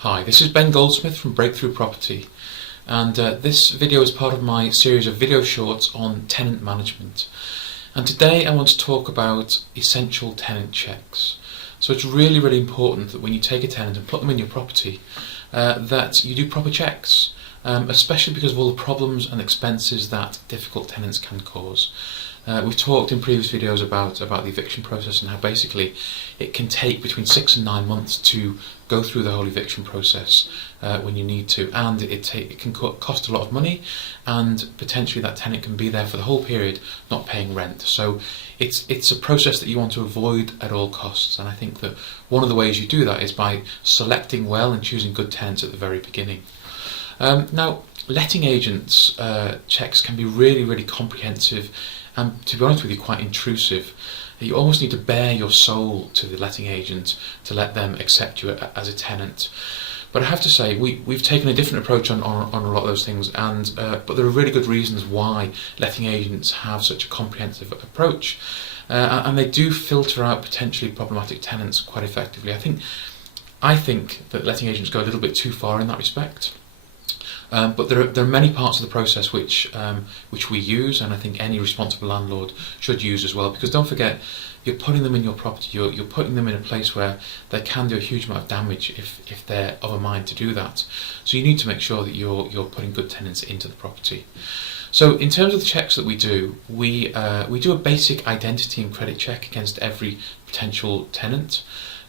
Hi, this is Ben Goldsmith from Breakthrough Property, and this video is part of my series of video shorts on tenant management. And today I want to talk about essential tenant checks. So it's really important that when you take a tenant and put them in your property, that you do proper checks, especially because of all the problems and expenses that difficult tenants can cause. We've talked in previous videos about the eviction process and how basically it can take between 6 and 9 months to go through the whole eviction process when you need to, and it can cost a lot of money, and potentially that tenant can be there for the whole period not paying rent. So it's a process that you want to avoid at all costs, and I think that one of the ways you do that is by selecting well and choosing good tenants at the very beginning. Now, letting agents checks can be really comprehensive and, to be honest with you, quite intrusive. You almost need to bare your soul to the letting agent to let them accept you as a tenant. But I have to say, we've taken a different approach on a lot of those things, and but there are really good reasons why letting agents have such a comprehensive approach, and they do filter out potentially problematic tenants quite effectively. I think that letting agents go a little bit too far in that respect. But there are many parts of the process which we use, and I think any responsible landlord should use as well. Because don't forget, you're putting them in your property. You're putting them in a place where they can do a huge amount of damage if they're of a mind to do that. So you need to make sure that you're putting good tenants into the property. So in terms of the checks that we do a basic identity and credit check against every potential tenant.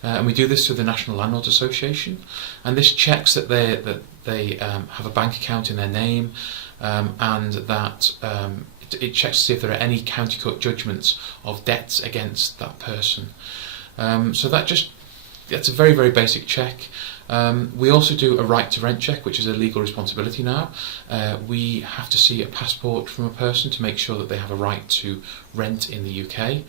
And we do this through the National Landlords Association, and this checks that they have a bank account in their name, and that it checks to see if there are any county court judgments of debts against that person. So that's a very basic check. We also do a right to rent check, which is a legal responsibility now. We have to see a passport from a person to make sure that they have a right to rent in the UK,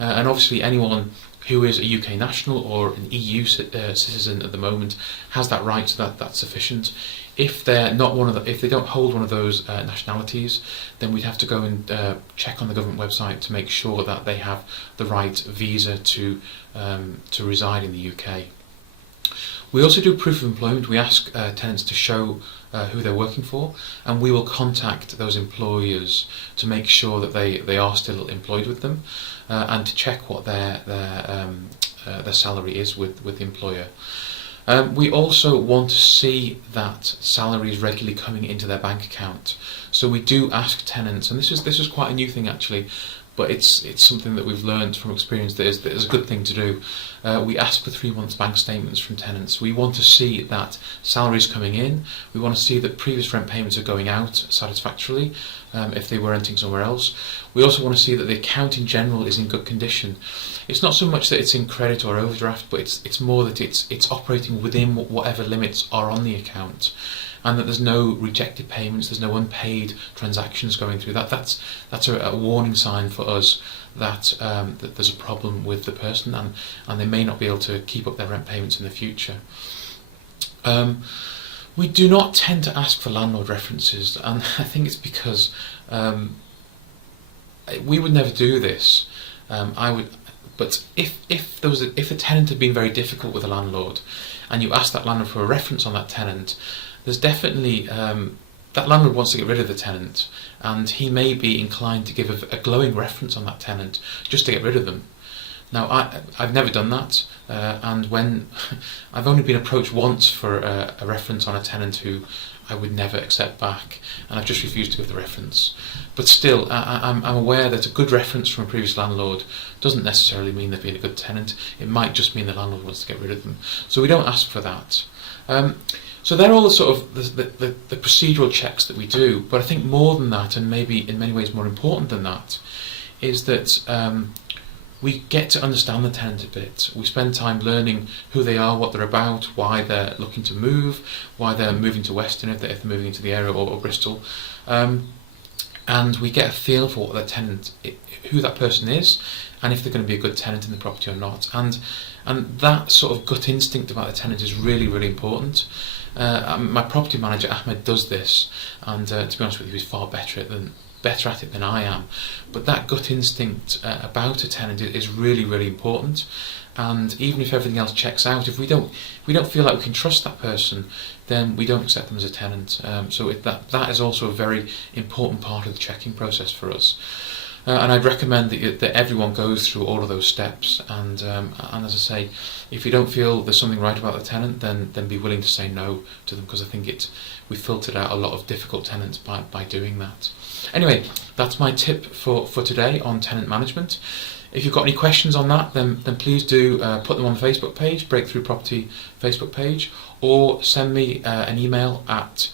and obviously anyone who is a UK national or an EU citizen at the moment has that right, so that's sufficient. If they're not if they don't hold one of those nationalities, then we'd have to go and check on the government website to make sure that they have the right visa to reside in the UK. We also do proof of employment. We ask tenants to show who they're working for, and we will contact those employers to make sure that they are still employed with them, and to check what their salary is with the employer. We also want to see that salary is regularly coming into their bank account. So we do ask tenants, and this is quite a new thing actually, but it's something that we've learned from experience that is a good thing to do. We ask for 3 months bank statements from tenants. We want to see that salaries coming in. We want to see that previous rent payments are going out satisfactorily if they were renting somewhere else. We also want to see that the account in general is in good condition. It's not so much that it's in credit or overdraft, but it's more that it's operating within whatever limits are on the account, and that there's no rejected payments, there's no unpaid transactions going through. That's a warning sign for us that there's a problem with the person, and they may not be able to keep up their rent payments in the future. We do not tend to ask for landlord references, and I think it's because we would never do this. But if a tenant had been very difficult with a landlord, and you asked that landlord for a reference on that tenant, there's definitely that landlord wants to get rid of the tenant, and he may be inclined to give a glowing reference on that tenant just to get rid of them. Now, I've never done that, and when I've only been approached once for a reference on a tenant who I would never accept back, and I've just refused to give the reference. But still, I'm aware that a good reference from a previous landlord doesn't necessarily mean they've been a good tenant. It might just mean the landlord wants to get rid of them. So we don't ask for that. So they're all the sort of the procedural checks that we do. But I think more than that, and maybe in many ways more important than that, is that we get to understand the tenant a bit. We spend time learning who they are, what they're about, why they're looking to move, why they're moving to Weston if they're moving into the area, or Bristol. And we get a feel for what their tenant, who that person is, and if they're going to be a good tenant in the property or not. And that sort of gut instinct about the tenant is really important. My property manager Ahmed does this, and to be honest with you, he's far better at it than I am. But that gut instinct about a tenant is really important, and even if everything else checks out, if we don't feel like we can trust that person, then we don't accept them as a tenant. So that is also a very important part of the checking process for us. And I'd recommend that everyone goes through all of those steps. And as I say, if you don't feel there's something right about the tenant, then be willing to say no to them, because I think we filtered out a lot of difficult tenants by doing that. Anyway, that's my tip for today on tenant management. If you've got any questions on that, then please do put them on the Facebook page, Breakthrough Property Facebook page, or send me an email at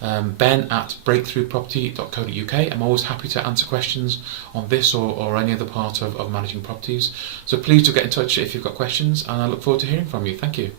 ben@breakthroughproperty.co.uk. I'm always happy to answer questions on this or any other part of managing properties. So please do get in touch if you've got questions, and I look forward to hearing from you. Thank you.